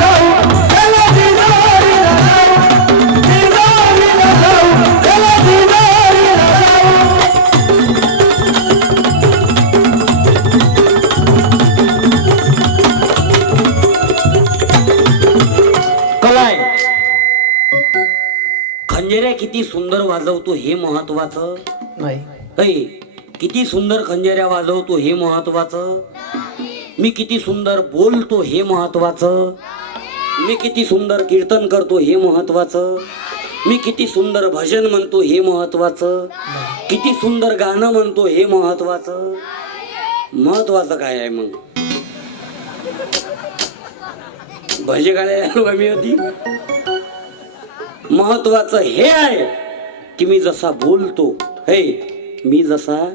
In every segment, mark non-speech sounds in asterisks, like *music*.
जाऊ. कलाय खंजेऱ्या किती सुंदर वाजवतो हे महत्वाचं? नाही. ऐ किती सुंदर खंजेऱ्या वाजवतो हे महत्वाचं? मी किती सुंदर बोलतो हे महत्वाचं? मी किती सुंदर कीर्तन करतो हे महत्वाचं? मी किती सुंदर भजन म्हणतो हे महत्वाचं? किती सुंदर गाणं म्हणतो हे महत्वाचं? महत्वाचं काय आहे मग? भजे गाड्या मी होती. महत्वाचं हे आहे की मी जसा बोलतो हे मी जसा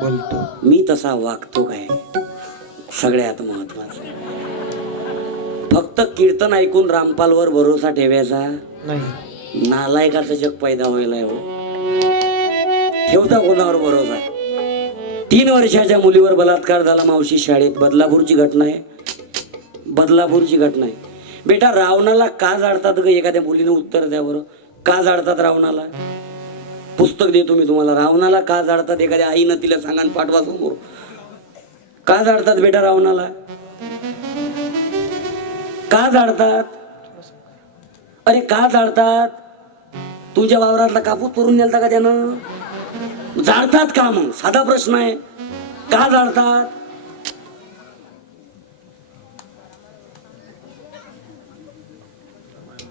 बोलतो. मी तसा वागतो काय? सगळ्यात महत्वाचं. फक्त कीर्तन ऐकून रामपालवर भरोसा ठेवायचा? नाही. नालायकाचं जग पैदा व्हायला हो. ठेवता कोणावर भरोसा? तीन वर्षाच्या मुलीवर बलात्कार झाला मावशी शाळेत. बदलापूरची घटना आहे. बदलापूरची घटना आहे. बेटा रावणाला का जाडतात ग एखाद्या मुलीनं उत्तर द्या बरं? का जाडतात रावणाला? पुस्तक देतो मी तुम्हाला. रावणाला का जाडतात एखाद्या आईनं तिला सांगा पाठवा समोर. का जाडतात बेटा रावणाला? का जाडतात अरे का जाळतात? तुमच्या वावरातला कापूस पुरून नेलता का त्यानं? जाळतात का मग? साधा प्रश्न आहे. का जाळतात?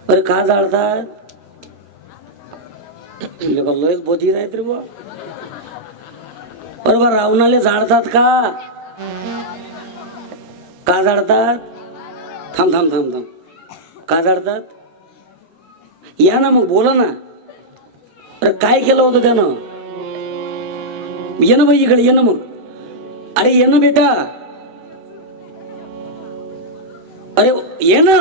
अरे का जाळतात? लयच बोधी नाही तरी बा अरे बा रावणाले झाडतात का? का झाडतात थांब थांब थांब थांब. का झाडतात या ना मग बोला ना. अरे काय केलं होतं त्यानं? ये ना बाई इकडे ये ना मग. अरे ये ना बेटा. अरे ये ना.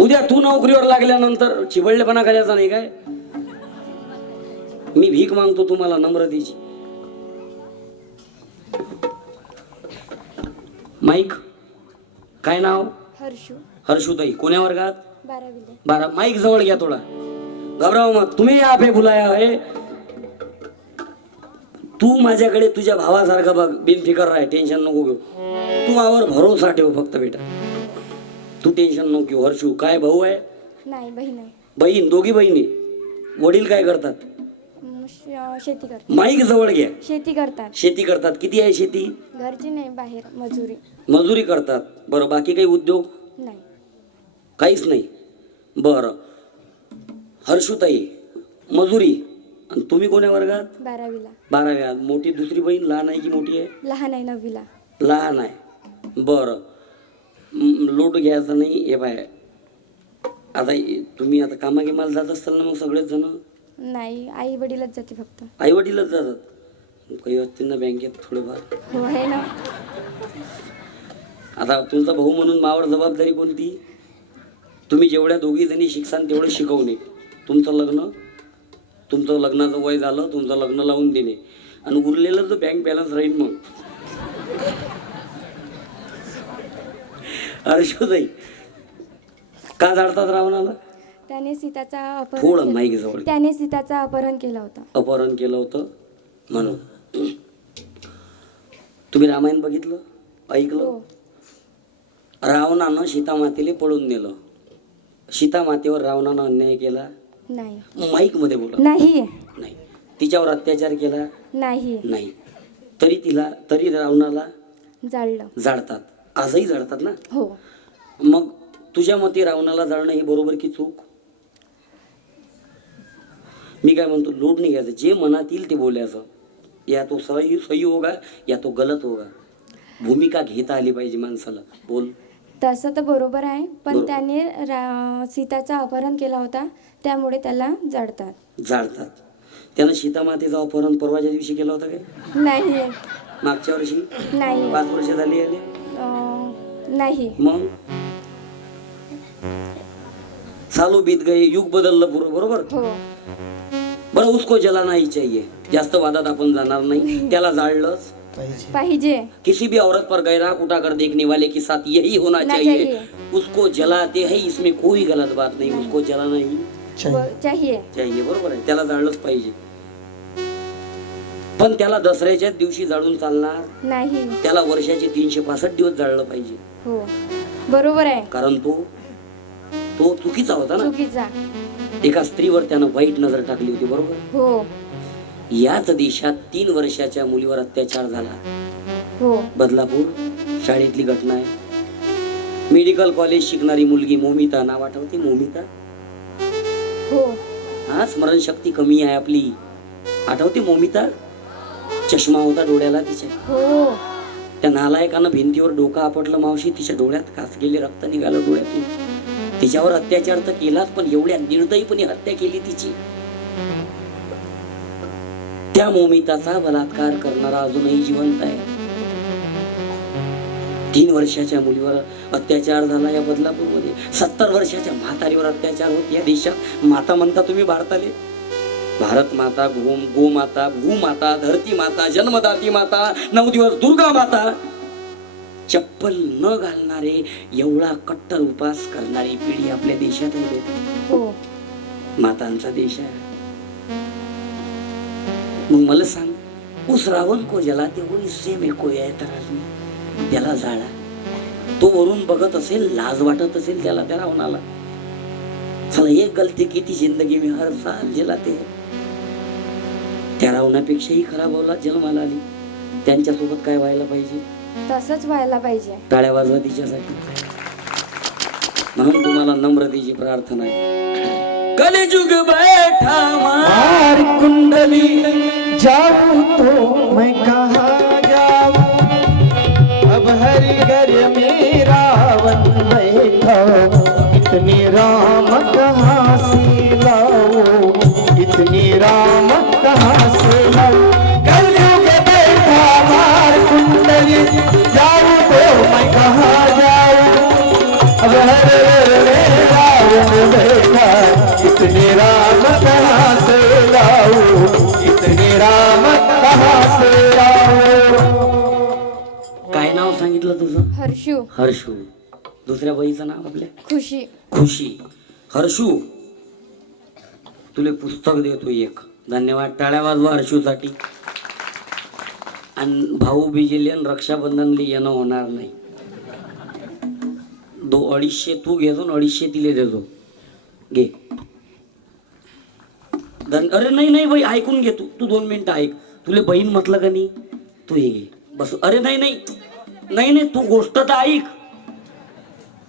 उद्या तू नोकरीवर लागल्यानंतर चिबळलेपणा करायचा नाही काय? मी भीक मागतो तुम्हाला नम्रतेची माईक काय नाव? हर्षू. हर्षुताई कोण्या वर्गात? बारा माईक जवळ घ्या थोडा. घबराव मत तुम्ही या पे बुलाया आहे तू माझ्याकडे तुझ्या भावासारखा बघ बिनफिकर राह टेन्शन नको घेऊ. तू मावर भरोसा ठेव फक्त बेटा. तू टेन्शन नको घेऊ हर्षू. काय भाऊ आहे? नाही बहीण आहे. बहीण दोघी बहिणी? वडील काय करतात? म, श- शेती करतात. माईक जवळ घ्या. शेती करतात. शेती करतात. किती आहे शेती? घरची नाही बाहेर मजुरी. मजुरी करतात. बरं बाकी काही उद्योग? नाही. काहीच नाही. बरं. हर्षुताई मजुरी. आणि तुम्ही कोण्या वर्गात? बारावीला. बाराव्या मोठी दुसरी बहीण लहान आहे की मोठी आहे? लहान आहे नववीला. लहान आहे. बरं. लोट घ्यायचा नाही. हे बाय. आता तुम्ही आता कामागिमाला जात असताल ना मग सगळेच जण? नाही आई वडीलच जाते फक्त. आई वडीलच जातात? काही असतील ना बँकेत थोडेफार. हो आहे ना. आता तुमचा भाऊ म्हणून मावर जबाबदारी कोणती? तुम्ही जेवढ्या दोघी जणी शिकसान तेवढं शिकवणे तुमचं लग्न तुमचं लग्नाचं वय झालं तुमचं लग्न लावून देणे. आणि उरलेलं जो बँक बॅलन्स राहील मग. हर्षोदय का जाडतात रावणाला? त्याने सीताचा अपहरण थोडं माईक जवळ. त्याने सीताचा अपहरण केलं होतं. अपहरण केलं होतं. म्हणून. तुम्ही रामायण बघितलं? ऐकलं? हो. रावणानं सीतामातेला पळून नेलं. सीतामातेवर रावणानं अन्याय केला? नाही. माईकमध्ये बोला. नाही. नाही. तिच्यावर अत्याचार केला? नाही. नाही. तरी तिला तरी रावणाला जाळलं. जाळतात. आजही जाळतात ना? हो. मग तुझ्या मते रावणाला जाळणं ही बरोबर की चूक? मी काय म्हणतो लोड नाही घ्यायचं. जे मनात येईल ते बोलायचं. या तो सही सही होगा या तो गलत होगा. भूमिका घेता आली पाहिजे माणसाला. बोल. तसं तर बरोबर आहे पण बरोबर. त्याने रा सीताचा अपहरण केला होता त्यामुळे त्याला जाळतात. जाळतात. त्यानं सीतामातेचा अपहरण परवाच्या दिवशी केलं होतं काय? नाही मागच्या वर्षी? नाही पाच वर्ष झाली आले नाही. मग? सालो बीत गए युग बदललं पुरं बरोबर? हो. बरं उसको जला नाही चाहिए. जास्त वादात आपण जाणार नाही. *laughs* त्याला जाळलंच. पाहिजे. पाहिजे. किसी भी औरत पर गैराक उठाकर देखने वाले के साथ यही होना चाहिए। चाहिए। उसको जलाते हैं इसमें कोई गलत बात नहीं उसको जलाना ही चाहिए। ब- चाहिए। चाहिए बरोबर आहे त्याला जाळलंच पाहिजे. पण त्याला दसऱ्याच्याच दिवशी जाळून चालणार? नाही. त्याला वर्षाचे तीनशे पासष्ट दिवस जाळलं पाहिजे. हो. बरोबर आहे. कारण तो तो चुकीचा होता ना. चुकीचा. एका स्त्रीवर त्यानं वाईट नजर टाकली होती बरोबर? हो. याच देशात तीन वर्षाच्या मुलीवर अत्याचार झाला. हो. बदलापूर शाळेतली घटना आहे. मेडिकल कॉलेज शिकणारी मुलगी मोमिता नाव आठवते? मोमिता? हो. हा स्मरणशक्ती कमी आहे आपली. आठवते मोमिता? चष्मा होता डोळ्याला तिच्या. हो. त्या नालायकानं भिंतीवर डोकं आपटलं मावशी तिच्या डोळ्यात कास गेले रक्त निघालं डोळ्यातून. तिच्यावर अत्याचार तर केलाच पण एवढ्या निर्दयीपणे हत्या केली तिची. त्या मोमिताचा बलात्कार करणारा अजूनही जिवंत आहे. तीन वर्षाच्या मुलीवर अत्याचार झाला या बदलापूरमध्ये. सत्तर वर्षाच्या म्हातारीवर अत्याचार होत या देशात. माता म्हणता तुम्ही भारताले. भारत माता गो गोमाता भूमाता धरती माता जन्मदाती माता नऊ दिवस दुर्गा माता. चप्पल न घालणारे एवढा कट्टर उपास करणारी पिढी आपल्या देशात. हो. मातांचा देश आहे. मग मला सांग उस रावण को जलाते हो इससे में नाही. त्याला जाळा. तो वरून बघत असेल लाज वाटत असेल त्याला त्या रावणाला. चला एक गलती की थी जिंदगी में हर साल जलाते. हैं. त्या रावणापेक्षाही खराब होला जन्माला आली. त्यांच्यासोबत काय व्हायला पाहिजे? तसंच व्हायला पाहिजे. टाळ्या वाजवा तिच्यासाठी. म्हणून तुम्हाला नम्रतेची प्रार्थना आहे. कलिजुग बैठा मार कुंडली जाऊं तो मैं कहाँ जाऊं? अब हर घर में रावण बैठा इतनी राम काय नाव सांगितलं तुझं? हर्षू. हर्षू. दुसऱ्या बाईचं नाव आपल्या? खुशी. खुशी. हर्षू. तुले पुस्तक देतो एक. धन्यवाद. टाळ्या वाजवा हर्षूसाठी. आणि भाऊ बिजेले रक्षाबंधनले येणं होणार नाही. दो अडीचशे तू घेतो अडीचशे तिले देतो. घे. धन अरे नाही नाही बाई ऐकून घे तू. तू दोन मिनिटं ऐक. तुले बहीण म्हटलं का नाही? तू हे घे. बस. अरे नाही नाही. नाही नाही तू गोष्ट तर ऐक.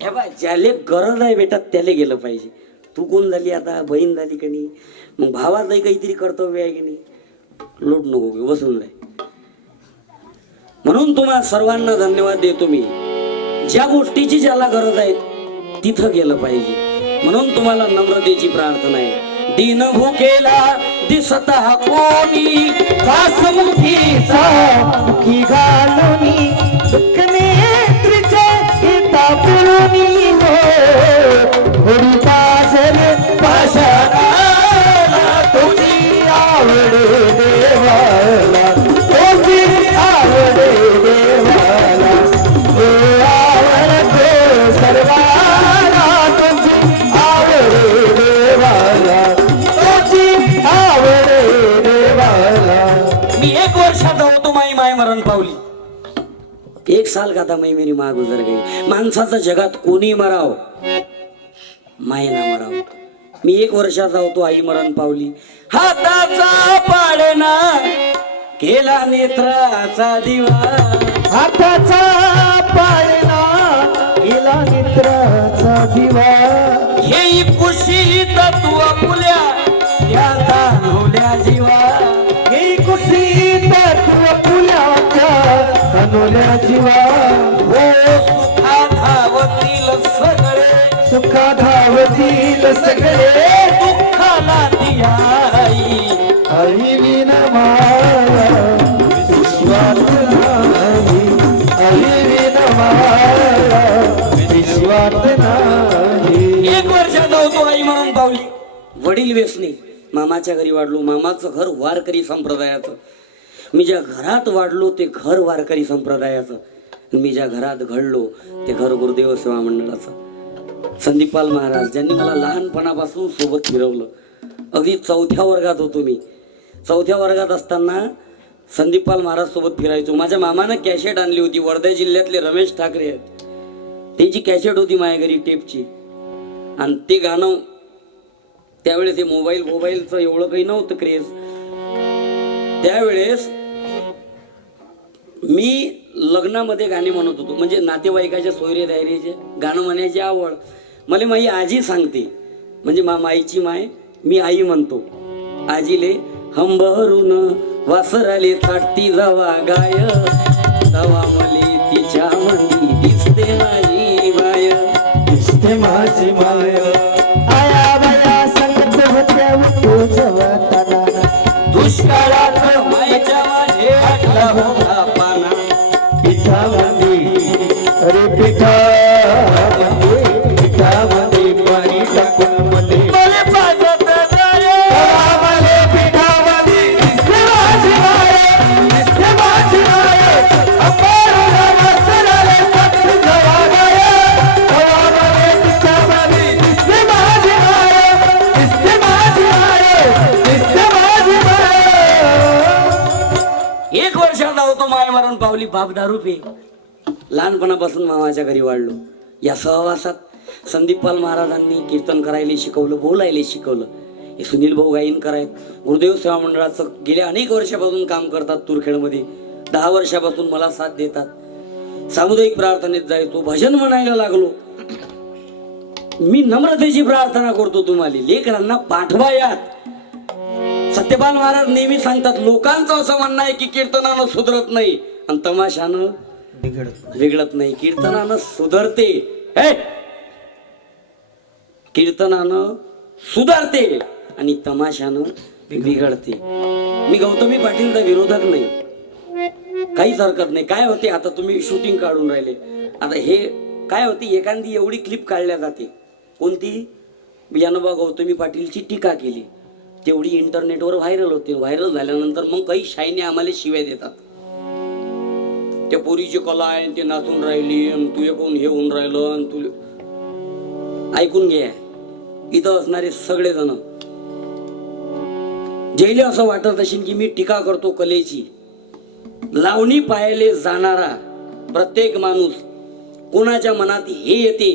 हे बा ज्याले गरज आहे बेटा त्याला गेलं पाहिजे. तू कोण झाली आता? बहीण झाली का नाही? मग भावाचंही काहीतरी कर्तव्य आहे की नाही? लोट नको घेऊ, बसून राही. म्हणून तुम्हाला सर्वांना धन्यवाद देतो मी. ज्या गोष्टीची ज्याला गरज आहे तिथं गेलं पाहिजे. म्हणून तुम्हाला नम्रतेची प्रार्थना आहे. दिन भुकेला दिसत हा कोणी. वासमुखीचा मुखी घालुनी दुःख नेत्रीचे हिता पिळुनी हो साल का था मैं मेरी माँ गुजर गई. माणसाचं जगात कोणी मराव? माय ना मराव. मी एक वर्षाचा होतो आई मरण पावली. हाताचा पाळणा केला नेत्राचा दिवा. हाताचा पाळणा गेला मित्राचा दिवा. हे कुशीत तू आपुल्या बोलण्या जीवा हो सुखा धावतील सगळे. सुखा धावतील सगळे. दुःखाला दिया आई विना माया. विश्वास नाही आई विना माया विश्वास नाही एक वर्षात होतो आई म्हणून पावली. वडील व्यसनी. मामाच्या घरी वाढलो. मामाचं घर वारकरी संप्रदायाचं. मी ज्या घरात वाढलो ते घर वारकरी संप्रदायाचं. मी ज्या घरात घडलो ते घर गुरुदेव सेवा मंडळाचं. संदीपाल महाराज ज्यांनी मला लहानपणापासून सोबत फिरवलं. अगदी चौथ्या वर्गात होतो मी. चौथ्या वर्गात असताना संदीपाल महाराज सोबत फिरायचो. माझ्या मामानं कॅसेट आणली होती. वर्धा जिल्ह्यातले रमेश ठाकरे आहेत. त्याची कॅसेट होती माझ्या घरी टेपची. आणि ते गाणं त्यावेळेस हे मोबाईल मोबाईलचं एवढं काही नव्हतं क्रेज त्यावेळेस मी लग्नामध्ये गाणे म्हणत होतो. म्हणजे नातेवाईकाच्या सोयरे दायरेचे गाणं म्हणायची आवड. मला माझी आजी सांगते. म्हणजे मा माईची माय मी आई म्हणतो. आजीले हंबरून वासराले चाटती जावा गाय. तवा मले तिच्या मंदी दिसते माझी बाय. दिसते माझी माय. आया बाया संगत होत्या तुझवा वर्षाचा होतो माय पावली बाप दारू पे. लहानपणापासून मामाच्या घरी वाढलो. या सहवासात संदीपपाल महाराजांनी कीर्तन करायला शिकवलं बोलायला शिकवलं. हे सुनील भाऊ गायनकर आहेत. गुरुदेव सेवा मंडळाचं गेल्या अनेक वर्षापासून काम करतात तुरखेडमध्ये. दहा वर्षापासून मला साथ देतात. सामुदायिक प्रार्थनेत जायचो भजन म्हणायला लागलो. मी नम्रतेची प्रार्थना करतो तुम्हाला. लेकरांना पाठवा यात. सत्यपाल महाराज नेहमी सांगतात लोकांचं असं म्हणणं आहे की कीर्तनानं सुधरत नाही. आणि तमाशानं बिघडत नाही. कीर्तनानं सुधरते. हे? कीर्तनानं सुधारते आणि तमाशानं बिघडते मी गौतमी पाटीलचा विरोधक नाही. काहीच हरकत नाही. काय होते? आता तुम्ही शूटिंग काढून राहिले. आता हे काय होती? एखादी एवढी क्लिप काढल्या जाते. कोणती? यानोबा गौतमी पाटीलची टीका केली. तेवढी इंटरनेटवर व्हायरल होते. व्हायरल झाल्यानंतर मग काही शाईने आम्हाला शिव्या देतात. त्या पोरीची कला आहे आणि ते नाचून राहिली आणि तू एकूण हे होऊन राहिलं आणि तू ऐकून घे. इथं असणारे सगळे जण जैले असं वाटत असेल की मी टीका करतो कलेची. लावणी पायले जाणारा प्रत्येक माणूस कोणाच्या मनात हे येते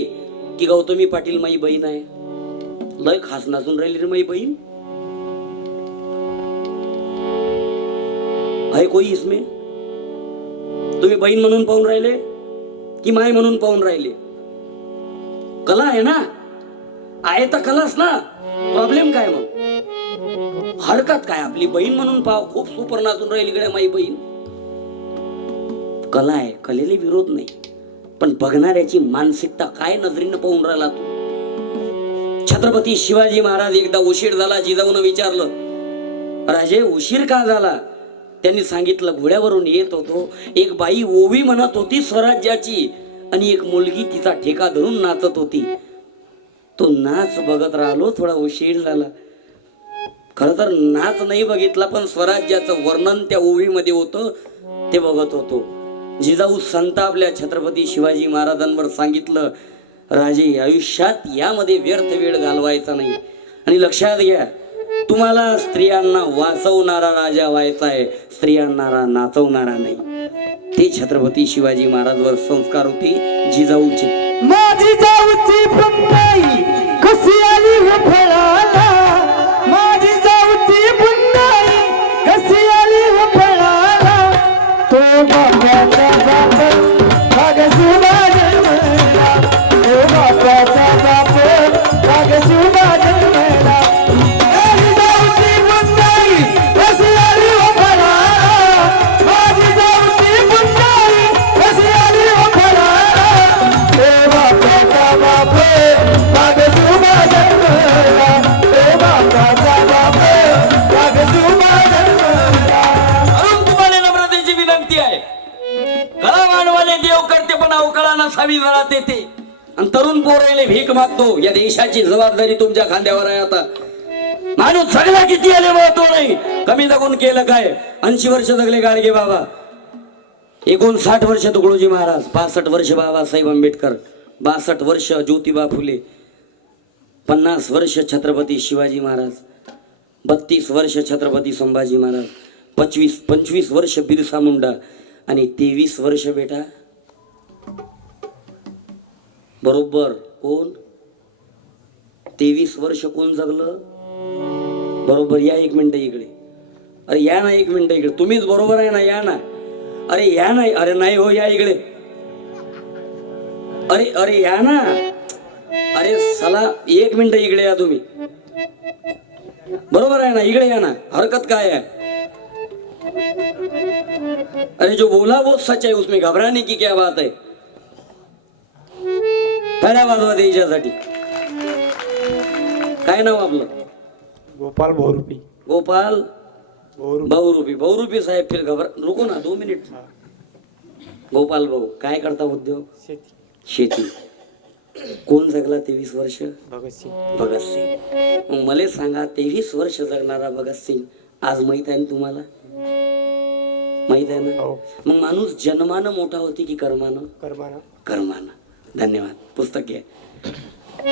की गौतमी पाटील माई बहीण आहे. लय खास नाचून राहिली रे माई बहीण. आहे कोई इसमें? तुम्ही बहीण म्हणून पाहून राहिले की माय म्हणून पाहून राहिले कला आहे ना? आहे तर कलाच ना। प्रॉब्लेम काय मग? हरकत काय आपली? बहीण म्हणून पाव खूप सुपर नाचून राहिली इकडे माई बहीण. कला आहे कलेला विरोध नाही. पण बघणाऱ्याची मानसिकता काय नजरेनं पाहून राहिला तू? छत्रपती शिवाजी महाराज एकदा उशीर झाला जिजाऊन विचारलं राजे उशीर का झाला? त्यांनी सांगितलं घोड्यावरून येत होतो. एक बाई ओवी म्हणत होती स्वराज्याची आणि एक मुलगी तिचा ठेका धरून नाचत होती. तो नाच बघत राहिलो थोडा उशीर झाला. खर तर नाच नाही बघितला पण स्वराज्याचं वर्णन त्या ओवीमध्ये होतं ते बघत होतो. जिजाऊ संतापल्या छत्रपती शिवाजी महाराजांवर सांगितलं राजे आयुष्यात यामध्ये व्यर्थ वेळ घालवायचा नाही. आणि लक्षात घ्या तुम्हाला स्त्रियांना वाचवणारा राजा व्हायचा आहे. स्त्रियांना नाचवणारा नाही. ते छत्रपती शिवाजी महाराजवर संस्कार होते जिजाऊचे. माझी जाऊची बुंदाई कशी आली हो फळाला? माझी जाऊची बुंदाई कशी आली हो फळाला? तो बापाचा बाप साथ देते. आणि तरुण पोरायले भीक मागतो. या देशाची जबाबदारी तुमच्या खांद्यावर आहे आता. माणूस जगला किती आले महत्त्व नाही. कमी जगून केलं काय? ऐंशी वर्ष जगले गाडगे बाबा. एकोणसाठ वर्ष तुकडोजी महाराज पासष्ट वर्ष बाबासाहेब आंबेडकर बासष्ट वर्ष ज्योतिबा फुले पन्नास वर्ष छत्रपती शिवाजी महाराज बत्तीस वर्ष छत्रपती संभाजी महाराज पंचवीस पंचवीस वर्ष बिरसा मुंडा आणि तेवीस वर्ष बेटा बरोबर कोण? तेवीस वर्ष कोण जगलं? बरोबर या एक मिनिट इकडे. अरे या ना एक मिनिट इकडे. तुम्हीच बरोबर आहे ना या ना. अरे या नाही अरे नाही हो या इकडे. अरे अरे या ना. अरे सला एक मिनिट इकडे या तुम्ही. बरोबर आहे ना इकडे या ना. हरकत काय आहे? अरे जो बोला वो सच है उसमें घबराने की क्या बात है टाळ्या वाजवा द्यायच्यासाठी काय नाव आपलं? गोपाल बहुरूपी गोपाल बहुरूपी बहुरूपी साहेब फिर घबरा रुको ना दो मिनिट. गोपाल भाऊ काय करता उद्योग? शेती. शेती. कोण जगला तेवीस वर्ष? भगतसिंग भगत सिंग. मग मला सांगा तेवीस वर्ष जगणारा भगत सिंग आज माहीत आहे ना तुम्हाला? माहीत आहे ना? हो. मग माणूस जन्मानं मोठा होते की कर्मानं? कर्माना. कर्मानं. धन्यवाद. पुस्तक आहे.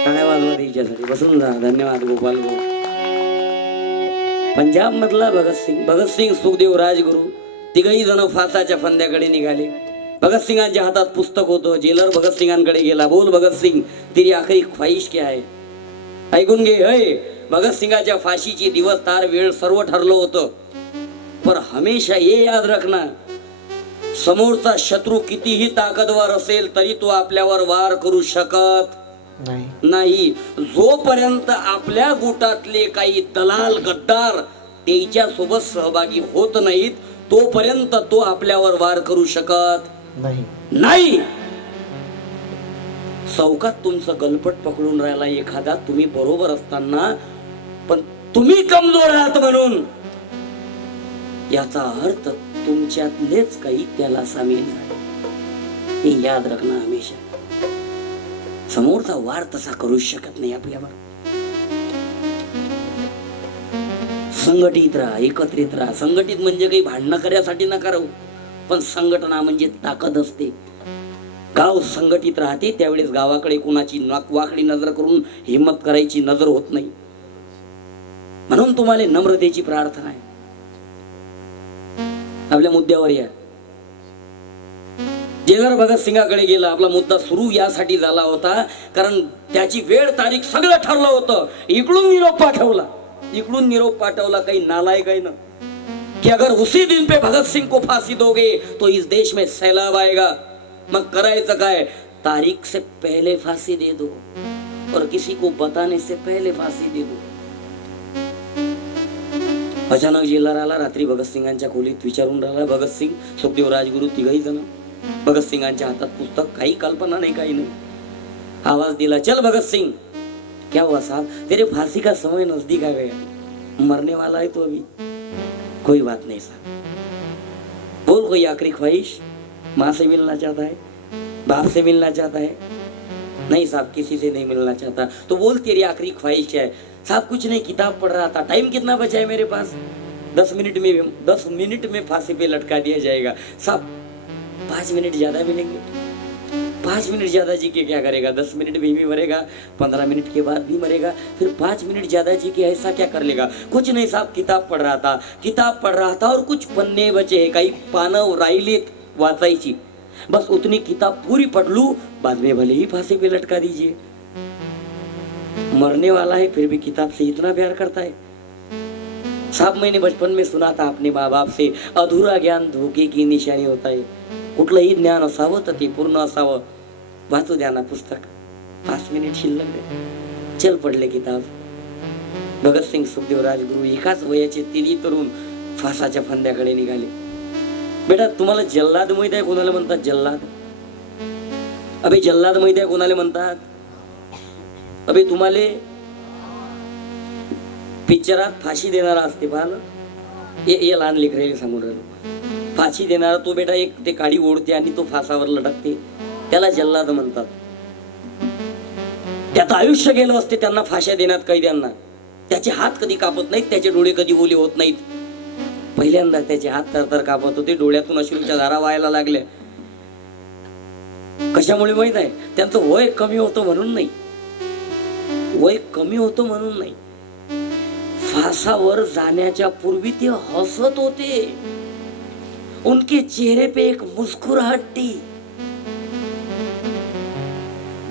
टाळ्या वाजवा बसून जा. धन्यवाद गोपाल भाऊ. पंजाब मधला भगतसिंग भगतसिंग सुखदेव राजगुरू. तिघही जण फासाच्या फंद्याकडे निघाले. भगतसिंगांच्या हातात पुस्तक होतं. जेलर भगतसिंगांकडे गेला. बोल भगतसिंग तिरी आखरी ख्वाहिश क्या आहे ऐकून घे. हय भगतसिंगाच्या फाशीची दिवस तार वेळ सर्व ठरलं होतं. पर हमेशा हे याद रखना. समोरचा शत्रू कितीही ताकदवर असेल तरी तो आपल्यावर वार करू शकत नाही. नाही. जोपर्यंत आपल्या गुटातले काही दलाल गद्दार त्याच्या सोबत सहभागी होत नाहीत तोपर्यंत तो आपल्यावर वार करू शकत नाही. नाही. चौकात तुमचं गलपट पकडून राहिला एखादा तुम्ही बरोबर असताना पण तुम्ही कमजोर आहात म्हणून. याचा अर्थ तुमच्यातलेच काही त्याला सामील झाले. हे याद रखना हमेशा. समोरचा वार तसा करू शकत नाही आपल्यावर. संघटित राहा एकत्रित राहा. संघटित म्हणजे काही भांडणं करण्यासाठी नका राहू पण संघटना म्हणजे ताकद असते. गाव संघटित राहते त्यावेळेस गावाकडे कोणाची वाकडी नजर करून हिंमत करायची नजर होत नाही. म्हणून तुम्हाला नम्रतेची प्रार्थना आहे. आपल्या मुद्द्यावर या. जेलर भगतसिंगाकडे गेला आपला मुद्दा सुरू यासाठी झाला होता कारण त्याची वेळ तारीख सगळं ठरलं होतं. इकडून निरोप पाठवला. इकडून निरोप पाठवला काही नालायक आहे ना? कि अगर उसी दिन पे भगत सिंह को फांसी दोगे तो इस देश में सैलाब आएगा. मग करायचं काय? तारीख से पहले फांसी दे दो. और किसी को बताने से पहले फांसी दे दो. अचानक जेलर आला रात्री भगतसिंगांच्या खोलीत विचारून राहिला भगतसिंग सुखदेव राजगुरू तिघही जण. भगतसिंगांच्या हातात पुस्तक काही कल्पना नाही काही नाही. आवाज दिला चल भगतसिंग. क्या हुआ साहब? तेरे फांसी का समय नजदीक आ गया. मरने वाला है तो अभी. कोई बात नहीं साहब. बोल कोई आखिरी ख्वाहिश? माँ से मिलना चाहता है? बाप से मिलना चाहता है? नहीं साहब किसी से नहीं मिलना चाहता. तो बोल तेरी आखिरी ख्वाहिश है। साहब कुछ नहीं, किताब पढ़ रहा था। टाइम कितना बचा है मेरे पास? दस मिनट में, दस मिनट में फांसी पे लटका दिया जाएगा। साहब पाँच मिनट ज़्यादा मिलेंगे पाँच मिनट ज़्यादा जी के क्या करेगा? दस मिनट में भी मरेगा, पंद्रह मिनट के बाद भी मरेगा, फिर पाँच मिनट ज़्यादा जी के ऐसा क्या कर लेगा? कुछ नहीं साहब किताब पढ़ रहा था, किताब पढ़ रहा था और कुछ पन्ने बचे हैं। काही पानं राहिलीत वाचायची बस उतनी किताब पूरी पढ़ लूँ, बाद में भले ही फांसी पे लटका दीजिए। मरने वाला है फिर भी किताब से इतना प्यार करता है। साहब मैंने बचपन में सुना था अपने माँ बाप से अधूरा ज्ञान धोके की निशानी होता है। कुठलंही ज्ञान असावं तर ते पूर्ण असावं वाचू द्या ना पुस्तक. पाच मिनिट शिल्लक चल पडले किताब. भगतसिंग सुखदेव राजगुरु एकाच वयाचे तिन्ही तरुण फासाच्या फंद्याकडे निघाले. बेटा तुम्हाला जल्लाद माहीत आहे कोणाला म्हणतात? जल्लाद. अभे जल्लाद माहीत आहे कोणाला म्हणतात? अबे तुम्हाला पिक्चरात फाशी देणारा असते पाहिलं ना. हे लहान लेकरायला सांगून राहिलो. फाशी देणारा तो बेटा एक ते काडी ओढते आणि तो फासावर लटकते. त्याला जल्लाद म्हणतात. त्यात आयुष्य गेलं असते त्यांना फाश्या देण्यात कैद्यांना. त्याचे हात कधी कापत नाहीत त्याचे डोळे कधी ओले होत नाहीत. पहिल्यांदा त्याचे हात तर तर कापत होते डोळ्यातून अश्रूच्या धारा व्हायला लागल्या. कशामुळे माहीत आहे? त्यांचं वय कमी होतं म्हणून नाही. वय कमी होतं म्हणून नाही. फासावर जाण्याच्या पूर्वी ते हसत होते. उनके चेहरे पे एक मुस्कुराहट थी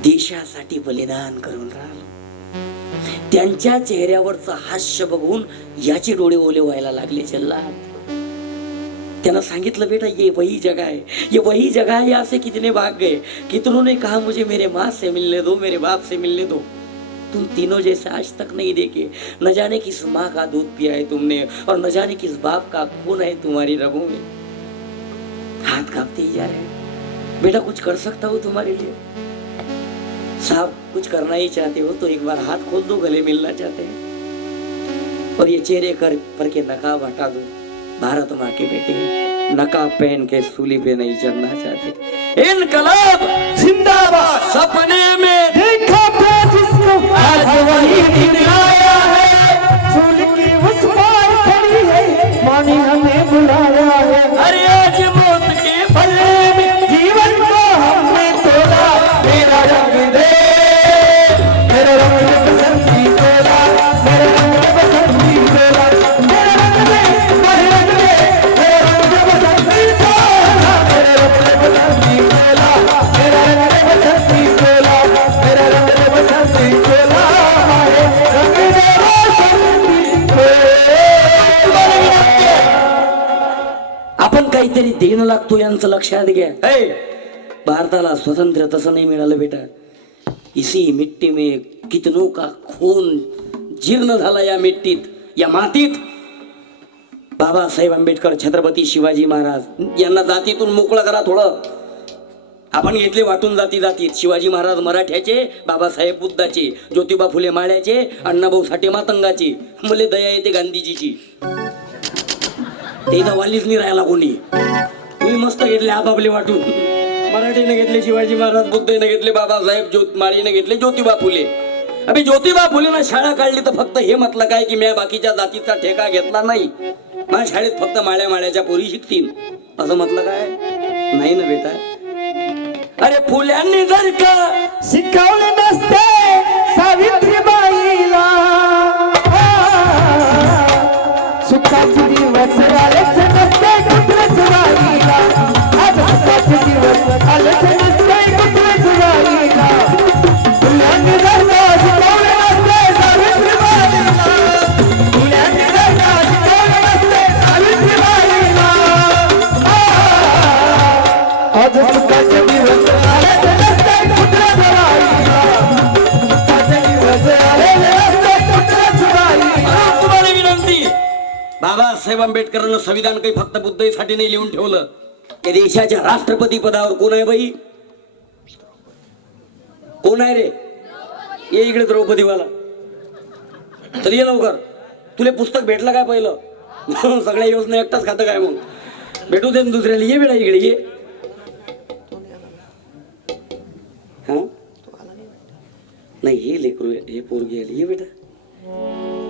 देशासाठी बलिदान करून राहिलो. त्यांच्या चेहऱ्यावरचं हास्य बघून याचे डोळे ओले व्हायला लागले जल्लाद. त्यांना सांगितलं बेटा ये वही जगह है. ये वही जगह है यहाँ से कितने भाग गए? कितनों ने कहा मुझे मेरे माँ से मिलने दो मेरे बाप से मिलने दो. तुम तीनों जैसे आज तक नहीं देखे। न जाने किस माँ का दूध पिया है तुमने, और न जाने किस बाप का खून है तुम्हारी रगों में। हाथ कांपते ही जा रहे बेटा, कुछ कर सकता हूँ तुम्हारे लिए? साहब, कुछ करना ही चाहते हो तो एक बार हाथ खोल दो, गले मिलना चाहते हैं। और ये चेहरे कर पर के नकाब हटा दो। भारत माँ के बेटे, नकाब पहन के सूली पे नहीं चढ़ना चाहते। इनकलाब जिंदाबाद, सपने में जिसको आज वही दिन लक्षात घ्या हे, भारताला स्वतंत्र तसं नाही मिळालं बेटा इसी मिट्टी में कितनों का खून जीर्ण झाला या मिट्टीत या मातीत बाबासाहेब आंबेडकर छत्रपती शिवाजी महाराज यांना जातीतून मोकळं करा थोडं आपण घेतले वाटून जाती जातीत शिवाजी महाराज मराठ्याचे बाबासाहेब बुद्धाचे ज्योतिबा फुले माळ्याचे अण्णाभाऊ साठे मातंगाचे मले दया येते गांधीजीची ते वालीच नाही राहायला कोणी तुम्ही मस्त घेतले आपापले वाटून. मराठीने घेतले शिवाजी महाराज बुद्धने घेतले बाबासाहेब ज्योत माळीने घेतले ज्योतिबा फुले अभि ज्योतिबा फुलेनं शाळा काढली तर फक्त हे म्हटलं काय की मी बाकीच्या जातीचा ठेका घेतला नाही. माझ्या शाळेत फक्त माळ्या माळ्याच्या पोरी शिकतील. असं म्हटलं काय? नाही ना बेटा. अरे फुल्यांनी जर का शिकवले नसते सावित्रीबाईला. सुखाची दिवस आलेच बाबासाहेब आंबेडकरांना संविधान काही फक्त बुद्धीसाठी नाही लिहून ठेवलं. या देशाच्या राष्ट्रपती पदावर कोण आहे बाई? कोण आहे रे? ये इकडे द्रौपदीवाला. तर ये लवकर. तुले पुस्तक भेटलं काय पहिलं? *laughs* सगळ्या योजना एकटाच खातं काय मग? भेटू दे दुसऱ्याला. ये बेटा इकडे ये. हा? नाही हे लेकरू हे पोरगी आली. ये बेटा.